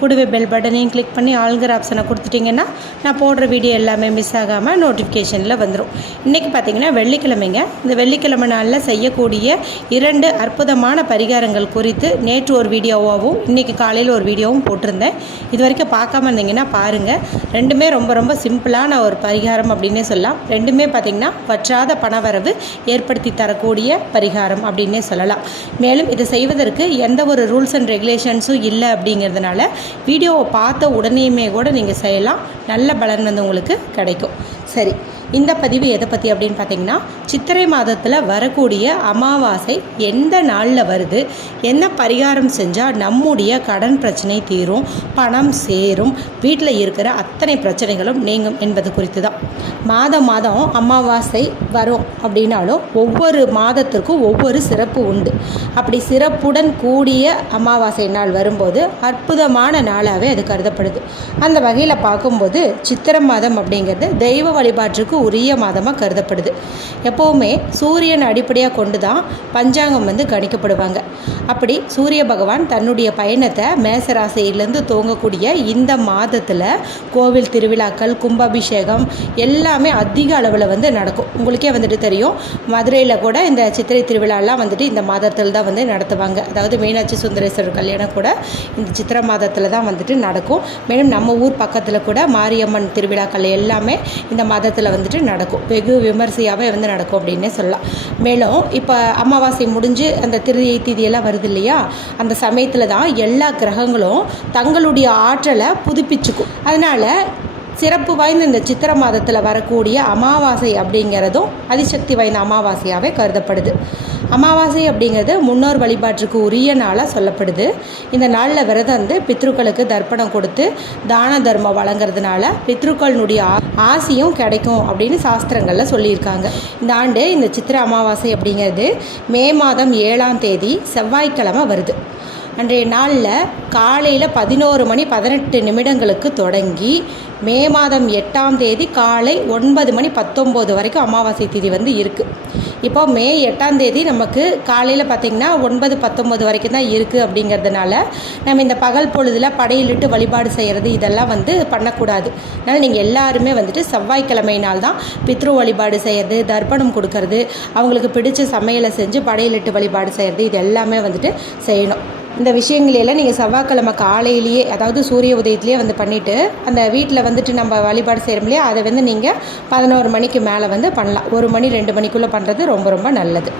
கூடவே பெல் பட்டனையும் கிளிக் பண்ணி ஆளுங்கிற ஆப்ஷனை கொடுத்துட்டிங்கன்னா நான் போடுற வீடியோ எல்லாமே மிஸ் ஆகாமல் நோட்டிஃபிகேஷனில் வந்துடும் இன்றைக்கி பார்த்தீங்கன்னா வெள்ளிக்கிழமைங்க. இந்த வெள்ளிக்கிழமை நாளில் செய்யக்கூடிய இரண்டு அற்புதமான பரிகாரங்கள் குறித்து நேற்று ஒரு வீடியோவாகவும் இன்றைக்கி காலையில் ஒரு வீடியோவும் போட்டிருந்தேன். இது வரைக்கும் பார்க்காம இருந்தீங்கன்னா பாருங்கள் ரெண்டுமே ரொம்ப ரொம்ப சிம்பிளான ஒரு பரிகாரம் அப்படின்னே சொல்லலாம். ரெண்டுமே பார்த்திங்கன்னா வற்றாத பணவரவு ஏற்படுத்தி தரக்கூடிய பரிகாரம் அப்படின்னே சொல்லலாம். மேலும் இதை செய்வதற்கு எந்த ஒரு ரூல்ஸ் அண்ட் ரெகுலேஷன்ஸும் இல்லை அப்படிங்கிறதுனால வீடியோவை பார்த்த உடனேயுமே கூட நீங்கள் செய்யலாம். நல்ல பலன் வந்து உங்களுக்கு கிடைக்கும். சரி. இந்த பதிவு எதை பற்றி அப்படின்னு பார்த்தீங்கன்னா சித்திரை மாதத்தில் வரக்கூடிய அமாவாசை எந்த நாளில் வருது என்ன பரிகாரம் செஞ்சால் நம்முடைய கடன் பிரச்சனை தீரும் பணம் சேரும் வீட்டில் இருக்கிற அத்தனை பிரச்சனைகளும் நீங்கும் என்பது குறித்து தான் மாதம் மாதம் அமாவாசை வரும் அப்படின்னாலும் ஒவ்வொரு மாதத்திற்கும் ஒவ்வொரு சிறப்பு உண்டு. அப்படி சிறப்புடன் கூடிய அமாவாசை நாள் வரும்போது அற்புதமான நாளாகவே அது கருதப்படுது. அந்த வகையில் பார்க்கும்போது சித்திரை மாதம் அப்படிங்கிறது தெய்வ வழிபாட்டுக்கு உரிய மாதமாக கருதப்படுது. எப்போவுமே சூரியன் அடிப்படையாக கொண்டு தான் பஞ்சாங்கம் வந்து கணிக்கப்படுவாங்க. அப்படி சூரிய பகவான் தன்னுடைய பயணத்தை மேசராசியிலேருந்து துவங்கக்கூடிய இந்த மாதத்தில் கோவில் திருவிழாக்கள் கும்பாபிஷேகம் எல்லாமே அதிக அளவில் வந்து நடக்கும். உங்களுக்கே வந்துட்டு தெரியும். மதுரையில் கூட இந்த சித்திரை திருவிழாலாம் வந்துட்டு இந்த மாதத்தில் தான் வந்து நடத்துவாங்க. அதாவது மீனாட்சி சுந்தரேஸ்வரர் கல்யாணம் கூட இந்த சித்திரை மாதத்தில் தான் வந்துட்டு நடக்கும். மேலும் நம்ம ஊர் பக்கத்தில் கூட மாரியம்மன் திருவிழாக்கள் எல்லாமே இந்த மாதத்தில் வந்துட்டு நடக்கும். வெகு விமர்சையாகவே வந்து நடக்கும் அப்படின்னே சொல்லலாம். மேலும் இப்போ அமாவாசை முடிஞ்சு அந்த திருதியை திதியெல்லாம் வருது இல்லையா? அந்த சமயத்தில் தான் எல்லா கிரகங்களும் தங்களுடைய ஆற்றலை புதுப்பிச்சுக்கும். அதனால் சிறப்பு வாய்ந்த இந்த சித்திர மாதத்தில் வரக்கூடிய அமாவாசை அப்படிங்கிறதும் அதிசக்தி வாய்ந்த அமாவாசையாகவே கருதப்படுது. அமாவாசை அப்படிங்கிறது முன்னோர் வழிபாட்டுக்கு உரிய நாளாக சொல்லப்படுது. இந்த நாளில் விரதம் வந்து பித்ருக்களுக்கு தர்ப்பணம் கொடுத்து தான தர்மம் வழங்குறதுனால பித்ருக்களினுடைய ஆசையும் கிடைக்கும் அப்படின்னு சாஸ்திரங்களில் சொல்லியிருக்காங்க. இந்த ஆண்டு இந்த சித்திர அமாவாசை அப்படிங்கிறது மே மாதம் ஏழாம் தேதி செவ்வாய்க்கிழமை வருது. அன்றைய நாளில் காலையில் பதினோரு மணி பதினெட்டு நிமிடங்களுக்கு தொடங்கி மே மாதம் எட்டாம் தேதி காலை ஒன்பது மணி பத்தொம்போது வரைக்கும் அமாவாசை திதி வந்து இருக்குது இப்போ மே எட்டாம் தேதி நமக்கு காலையில் பார்த்திங்கன்னா ஒன்பது பத்தொம்போது வரைக்கும் தான் இருக்குது அப்படிங்கிறதுனால நம்ம இந்த பகல் பொழுதில் படையிலிட்டு வழிபாடு செய்கிறது இதெல்லாம் வந்து பண்ணக்கூடாது. அதனால் நீங்கள் எல்லாருமே வந்துட்டு செவ்வாய்க்கிழமை நாள் தான் பித்ரு வழிபாடு செய்கிறது தர்ப்பணம் கொடுக்கறது அவங்களுக்கு பிடிச்ச சமையலை செஞ்சு படையிலிட்டு வழிபாடு செய்கிறது இது எல்லாமே வந்துட்டு செய்யணும். இந்த விஷயங்களையெல்லாம் நீங்கள் செவ்வாய்க்கிழமை காலையிலேயே அதாவது சூரிய உதயத்திலேயே வந்து பண்ணிவிட்டு அந்த வீட்டில் வந்துட்டு நம்ம வழிபாடு செய்கிறோம் இல்லையா அதை வந்து நீங்கள் பதினோரு மணிக்கு மேலே வந்து பண்ணலாம். ஒரு மணி ரெண்டு மணிக்குள்ளே பண்ணுறது ரொம்ப ரொம்ப நல்லது.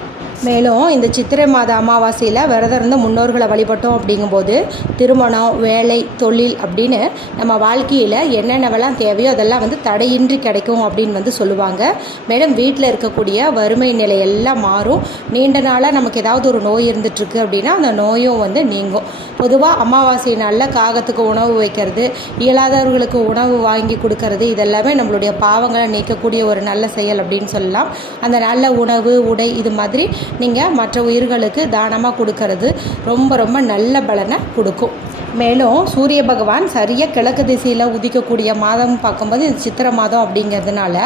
மேலும் இந்த சித்திரை மாத அமாவாசையில் விரதம் இருந்து முன்னோர்களை வழிபட்டோம் அப்படிங்கும்போது திருமணம் வேலை தொழில் அப்படின்னு நம்ம வாழ்க்கையில் என்னென்னவெல்லாம் தேவையோ அதெல்லாம் வந்து தடையின்றி கிடைக்கும் அப்படின்னு வந்து சொல்லுவாங்க. மேலும் வீட்டில் இருக்கக்கூடிய வறுமை நிலை எல்லாம் மாறும். நீண்ட நாளாக நமக்கு ஏதாவது ஒரு நோய் இருந்துகிட்ருக்கு அப்படின்னா அந்த நோயும் வந்து நீங்கும். பொதுவாக அமாவாசை நாளில் காகத்துக்கு உணவு வைக்கிறது இயலாதவர்களுக்கு உணவு வாங்கி கொடுக்கறது இதெல்லாமே நம்மளுடைய பாவங்களை நீக்கக்கூடிய ஒரு நல்ல செயல் அப்படின்னு சொல்லலாம். அந்த நல்ல உணவு உடை இது மாதிரி நீங்கள் மற்ற உயிர்களுக்கு தானமாக கொடுக்கறது? ரொம்ப ரொம்ப நல்ல பலனை கொடுக்கும். மேலும் சூரிய பகவான் சரியாக கிழக்கு திசையில் உதிக்கக்கூடிய மாதம் பார்க்கும்போது இது சித்திரை மாதம் அப்படிங்கிறதுனால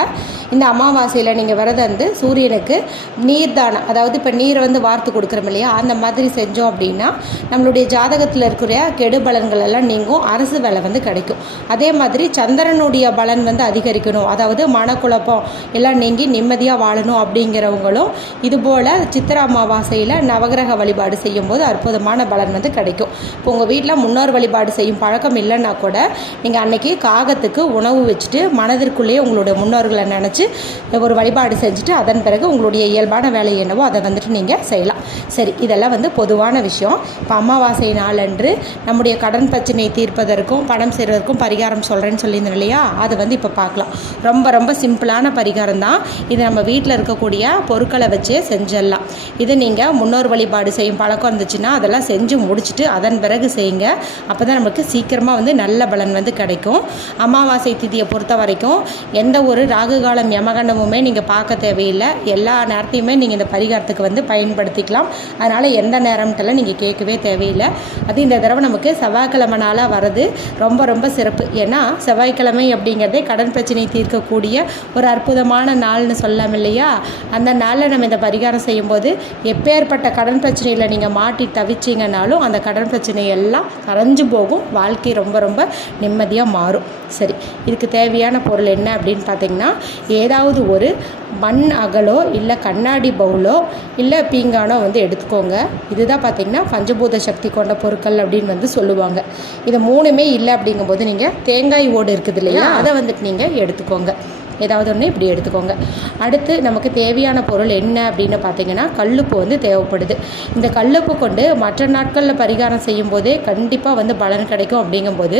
இந்த அமாவாசையில் நீங்கள் விரதம் வந்து சூரியனுக்கு நீர் தானம் அதாவது இப்போ நீரை வந்து வார்த்து கொடுக்குறோம் இல்லையா? அந்த மாதிரி செஞ்சோம் அப்படின்னா நம்மளுடைய ஜாதகத்தில் இருக்கிற கெடு பலன்கள் எல்லாம் நீங்கும் அரசு வேலை வந்து கிடைக்கும். அதே மாதிரி சந்திரனுடைய பலன் வந்து அதிகரிக்கணும். அதாவது மனக்குழப்பம் எல்லாம் நீங்கி நிம்மதியாக வாழணும் அப்படிங்கிறவங்களும் இதுபோல் சித்திரை அமாவாசையில் நவகிரக வழிபாடு செய்யும்போது அற்புதமான பலன் வந்து கிடைக்கும். இப்போ உங்கள் வீட்டில் முன்னோர் வழிபாடு செய்யும் பழக்கம் இல்லைன்னா கூட நீங்கள் அன்னைக்கு காகத்துக்கு உணவு வச்சுட்டு மனதிற்குள்ளேயே உங்களுடைய முன்னோர்களை நினச்சி ஒரு வழிபாடு செஞ்சுட்டு அதன் பிறகு உங்களுடைய இயல்பான வேலை என்னவோ அதை வந்துட்டு நீங்கள் செய்யலாம். சரி இதெல்லாம் வந்து பொதுவான விஷயம். இப்போ அமாவாசை நாளன்று நம்முடைய கடன் பிரச்சனையை தீர்ப்பதற்கும் பணம் செய்வதற்கும் பரிகாரம் சொல்கிறேன்னு சொல்லியிருந்தேன் இல்லையா? அதை வந்து இப்போ பார்க்கலாம். ரொம்ப ரொம்ப சிம்பிளான பரிகாரம் தான் இது நம்ம வீட்டில் இருக்கக்கூடிய பொருட்களை வச்சே செஞ்சிடலாம். இது நீங்கள் முன்னோர் வழிபாடு செய்யும் பழக்கம் இருந்துச்சுன்னா அதெல்லாம் செஞ்சு முடிச்சுட்டு அதன் பிறகு செய்யுங்க. அப்போ தான் நமக்கு சீக்கிரமாக வந்து நல்ல பலன் வந்து கிடைக்கும். அமாவாசை திதியை பொறுத்த வரைக்கும் எந்த ஒரு ராகு காலம் யமகண்டமுமே நீங்கள் பார்க்க தேவையில்லை. எல்லா நேரத்தையுமே நீங்கள் இந்த பரிகாரத்துக்கு வந்து பயன்படுத்திக்கலாம். அதனால் எந்த நேரம்ட்டெல்லாம் நீங்கள் கேட்கவே தேவையில்லை. அது இந்த தடவை நமக்கு செவ்வாய்க்கிழமை நாளாக வர்றது ரொம்ப ரொம்ப சிறப்பு. ஏன்னா செவ்வாய்க்கிழமை அப்படிங்கிறதே கடன் பிரச்சனை தீர்க்கக்கூடிய ஒரு அற்புதமான நாள்னு சொல்லலாம் இல்லையா? அந்த நாளில் நம்ம இந்த பரிகாரம் செய்யும்போது எப்பேற்பட்ட கடன் பிரச்சனையில் நீங்கள் மாட்டி தவிச்சிங்கனாலும் அந்த கடன் பிரச்சனை எல்லாம் கரைஞ்சு போகும். வாழ்க்கை ரொம்ப ரொம்ப நிம்மதியாக மாறும். சரி இதுக்கு தேவையான பொருள் என்ன அப்படின்னு பார்த்தீங்கன்னா ஏதாவது ஒரு மண் அகலோ இல்லை கண்ணாடி பவுலோ இல்லை பீங்கானோ வந்து எடுத்துக்கோங்க. இதுதான் பார்த்திங்கன்னா பஞ்சபூத சக்தி கொண்ட பொருட்கள் அப்படின்னு வந்து சொல்லுவாங்க. இது மூணுமே இல்லை அப்படிங்கும்போது நீங்கள் தேங்காய் ஓடு இருக்குது இல்லையா? அதை வந்துட்டு நீங்கள் எடுத்துக்கோங்க. ஏதாவது ஒன்று இப்படி எடுத்துக்கோங்க. அடுத்து நமக்கு தேவையான பொருள் என்ன அப்படின்னு பார்த்தீங்கன்னா கல்லுப்பு வந்து தேவைப்படுது. இந்த கல்லுப்பு கொண்டு மற்ற நாட்களில் பரிகாரம் செய்யும் போதே கண்டிப்பாக வந்து பலன் கிடைக்கும் அப்படிங்கும்போது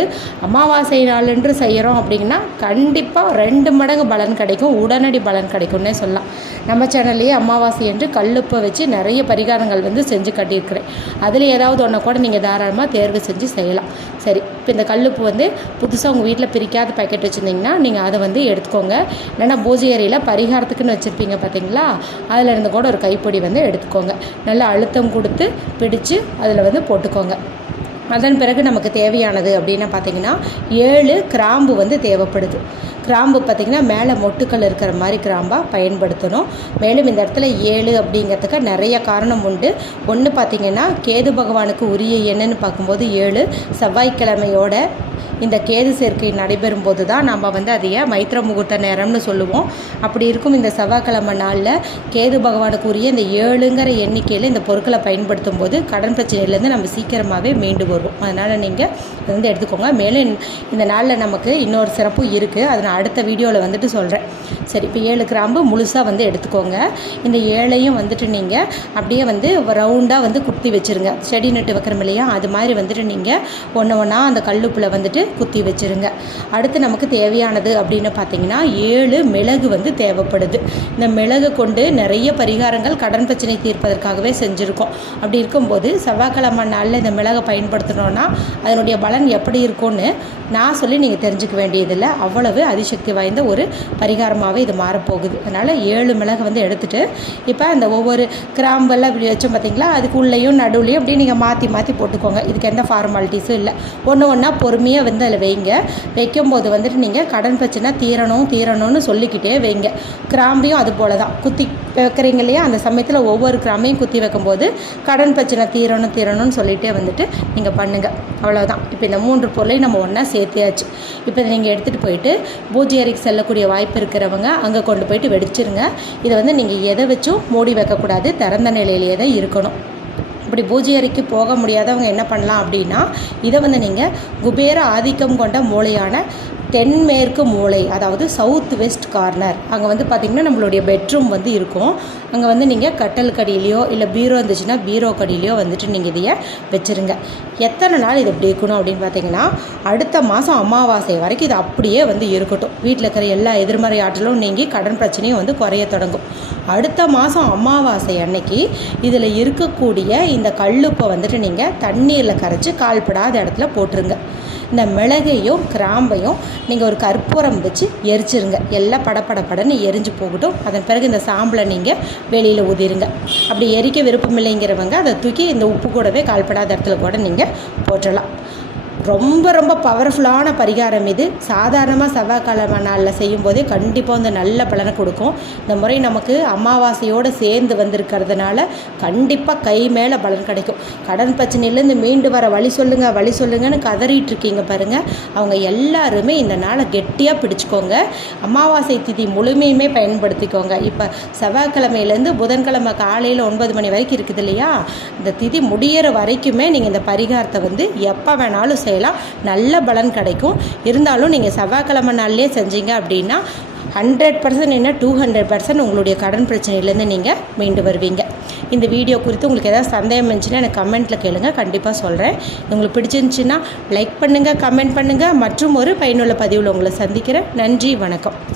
அமாவாசை நாளன்று செய்கிறோம் அப்படின்னா கண்டிப்பாக ரெண்டு மடங்கு பலன் கிடைக்கும் உடனடி பலன் கிடைக்கும்னே சொல்லலாம். நம்ம சேனல்லையே அமாவாசை என்று கல்லுப்பை வச்சு நிறைய பரிகாரங்கள் வந்து செஞ்சு கட்டியிருக்கிறேன். அதில் ஏதாவது ஒன்றை கூட நீங்கள் தாராளமாக தேர்வு செஞ்சு செய்யலாம். சரி இப்போ இந்த கல்லுப்பு வந்து புதுசாக உங்கள் வீட்டில் பிரிக்காத பேக்கெட் வச்சுருந்தீங்கன்னா நீங்கள் அதை வந்து எடுத்துக்கோங்க. இல்லைன்னா பூஜை அறையில் பரிகாரத்துக்குன்னு வச்சுருப்பீங்க பார்த்தீங்களா அதில் இருந்து கூட ஒரு கைப்பொடி வந்து எடுத்துக்கோங்க. நல்லா அழுத்தம் கொடுத்து பிடிச்சு அதில் வந்து போட்டுக்கோங்க. அதன் பிறகு நமக்கு தேவையானது அப்படின்னு பார்த்தீங்கன்னா ஏழு கிராம்பு வந்து தேவைப்படுது. கிராம்பு பார்த்திங்கன்னா மேலே மொட்டுக்கள் இருக்கிற மாதிரி கிராம்பாக பயன்படுத்தணும். மேலும் இந்த இடத்துல ஏழு அப்படிங்கிறதுக்கு நிறைய காரணம் உண்டு. ஒன்று பார்த்திங்கன்னா கேது பகவானுக்கு உரிய என்னன்னு பார்க்கும்போது ஏழு. செவ்வாய்க்கிழமையோட இந்த கேது சேர்க்கை நடைபெறும் போது தான் நம்ம வந்து அதைய மைத்திர முகூர்த்த நேரம்னு சொல்லுவோம். அப்படி இருக்கும் இந்த செவ்வாய்க்கிழமை நாளில் கேது பகவானுக்கு உரிய இந்த ஏழுங்கிற எண்ணிக்கையில் இந்த பொருட்களை பயன்படுத்தும் போது கடன் பிரச்சனையிலேருந்து நம்ம சீக்கிரமாகவே மீண்டு வருவோம். அதனால் நீங்கள் வந்து எடுத்துக்கோங்க. மேலும் இந்த நாளில் நமக்கு இன்னொரு சிறப்பு இருக்குது அதை நான் அடுத்த வீடியோவில் வந்துட்டு சொல்கிறேன் சரி இப்போ ஏழு கிராம்பு முழுசாக வந்து எடுத்துக்கோங்க. இந்த ஏழையும் வந்துட்டு நீங்கள் அப்படியே வந்து ரவுண்டாக வந்து குத்தி வச்சுருங்க. செடி நட்டு வைக்கிறோம் இல்லையா? அது மாதிரி வந்துட்டு நீங்கள் ஒன்று ஒன்றா அந்த கல்லுப்பில் வந்துட்டு குத்தி வச்சுருங்க. அடுத்து நமக்கு தேவையானது அப்படின்னு பார்த்தீங்கன்னா ஏழு மிளகு வந்து தேவைப்படுது. இந்த மிளகு கொண்டு நிறைய பரிகாரங்கள் கடன் பிரச்சனை தீர்ப்பதற்காகவே செஞ்சுருக்கோம். அப்படி இருக்கும்போது செவ்வாய்க்கிழமை நாளில் இந்த மிளகை பயன்படுத்தணுன்னா அதனுடைய பலன் எப்படி இருக்கும்னு நான் சொல்லி நீங்கள் தெரிஞ்சுக்க வேண்டியதில்லை. அவ்வளவு அதிசக்தி வாய்ந்த ஒரு பரிகாரமாகவே இது மாறப்போகுது. அதனால் ஏழு மிளகு வந்து எடுத்துகிட்டு இப்போ அந்த ஒவ்வொரு கிராம்பெல்லாம் இப்படி வச்சோம் பார்த்தீங்களா அதுக்குள்ளேயும் நடுவுலையும் அப்படியே நீங்கள் மாற்றி மாற்றி போட்டுக்கோங்க. இதுக்கு எந்த ஃபார்மாலிட்டிஸும் இல்லை. ஒன்று ஒன்றா பொறுமையாக வந்து அதில் வைங்க. வைக்கும்போது வந்துட்டு நீங்கள் கடன் பிரச்சனை தீரணும் தீரணும்னு சொல்லிக்கிட்டே வைங்க. கிராம்பையும் அது போல தான். குத்தி வைக்கிறீங்க இல்லையா? அந்த சமயத்தில் ஒவ்வொரு கிராமையும் குத்தி வைக்கும்போது கடன் பிரச்சனை தீரணும் தீரணும்னு சொல்லிகிட்டே வந்துட்டு நீங்கள் பண்ணுங்கள் அவ்வளோதான் இப்போ இந்த மூன்று பொருளையும் நம்ம ஒன்றா சேர்த்தியாச்சு. இப்போ நீங்கள் எடுத்துகிட்டு போயிட்டு பூஜை அறைக்கு செல்லக்கூடிய வாய்ப்பு இருக்கிறவங்க அங்கே கொண்டு போயிட்டு வெடிச்சிருங்க. இதை வந்து நீங்கள் எதை வச்சும் மூடி வைக்கக்கூடாது. திறந்த நிலையிலேயே தான் இருக்கணும். இப்படி பூஜை அறைக்கு போக முடியாதவங்க என்ன பண்ணலாம் அப்படின்னா இதை வந்து நீங்கள் குபேர ஆதிக்கம் கொண்ட மூளையான தென்மேற்கு மூளை அதாவது சவுத் வெஸ்ட் கார்னர் அங்கே வந்து பார்த்திங்கன்னா நம்மளுடைய பெட்ரூம் வந்து இருக்கும். அங்கே வந்து நீங்கள் கட்டல் கடியிலையோ இல்லை பீரோ இருந்துச்சுன்னா பீரோ கடியிலையோ வந்துட்டு நீங்கள் இதையே வச்சுருங்க. எத்தனை நாள் இது எப்படி இருக்கணும் அப்படின்னு பார்த்தீங்கன்னா அடுத்த மாதம் அமாவாசை வரைக்கும் இது அப்படியே வந்து இருக்கட்டும். வீட்டில் இருக்கிற எல்லா எதிர்மறை ஆற்றலும் நீங்கி கடன் பிரச்சனையும் வந்து குறைய தொடங்கும். அடுத்த மாதம் அமாவாசை அன்னைக்கு இதில் இருக்கக்கூடிய இந்த கல்லுப்பை வந்துட்டு நீங்கள் தண்ணீரில் கரைச்சி கால்படாத இடத்துல போட்டுருங்க. இந்த மிளகையும் கிராம்பையும் நீங்கள் ஒரு கற்பூரம் வச்சு எரிச்சிருங்க. எல்லாம் படப்படப்படன்னு எரிஞ்சு போகட்டும். அதன் பிறகு இந்த சாம்பலை நீங்கள் வெளியில் ஊதிருங்க. அப்படி எரிக்க விருப்பம் இல்லைங்கிறவங்க அதை தூக்கி இந்த உப்பு கூடவே கால்படாத இடத்துல கூட நீங்கள் போட்டுடலாம் ரொம்ப ரொம்ப பவர்ஃபுல்லான பரிகாரம் இது. சாதாரணமாக செவ்வாய்க்கிழமை நாளில் செய்யும்போதே கண்டிப்பாக வந்து நல்ல பலனை கொடுக்கும். இந்த முறை நமக்கு அமாவாசையோடு சேர்ந்து வந்திருக்கிறதுனால கண்டிப்பாக கை மேலே பலன் கிடைக்கும். கடன் பிரச்சனையிலேருந்து மீண்டு வர வழி சொல்லுங்கள் வழி சொல்லுங்கன்னு கதறிட்டு இருக்கீங்க பாருங்கள் அவங்க எல்லாருமே இந்த நாளை கெட்டியாக பிடிச்சிக்கோங்க. அமாவாசை திதி முழுமையுமே பயன்படுத்திக்கோங்க. இப்போ செவ்வாய்க்கிழமையிலேருந்து புதன்கிழமை காலையில் ஒன்பது மணி வரைக்கும் இருக்குது இல்லையா? இந்த திதி முடியிற வரைக்குமே நீங்கள் இந்த பரிகாரத்தை வந்து எப்போ வேணாலும் செய்யலாம். நல்ல பலன் கிடைக்கும். இருந்தாலும் நீங்கள் செவ்வாய்க்கிழமை நாள்லேயே செஞ்சீங்க அப்படின்னா ஹண்ட்ரட் பர்சன்ட் என்ன டூ ஹண்ட்ரட் பர்சன்ட் உங்களுடைய கடன் பிரச்சனையிலேருந்து நீங்கள் மீண்டு வருவீங்க. இந்த வீடியோ குறித்து உங்களுக்கு ஏதாவது சந்தேகம் இருந்துச்சுன்னா எனக்கு கமெண்ட்டில் கேளுங்கள் கண்டிப்பாக சொல்கிறேன் உங்களுக்கு பிடிச்சிருந்துச்சின்னா லைக் பண்ணுங்கள் கமெண்ட் பண்ணுங்கள் மற்றும் ஒரு பயனுள்ள பதிவில் உங்களை சந்திக்கிறேன். நன்றி வணக்கம்.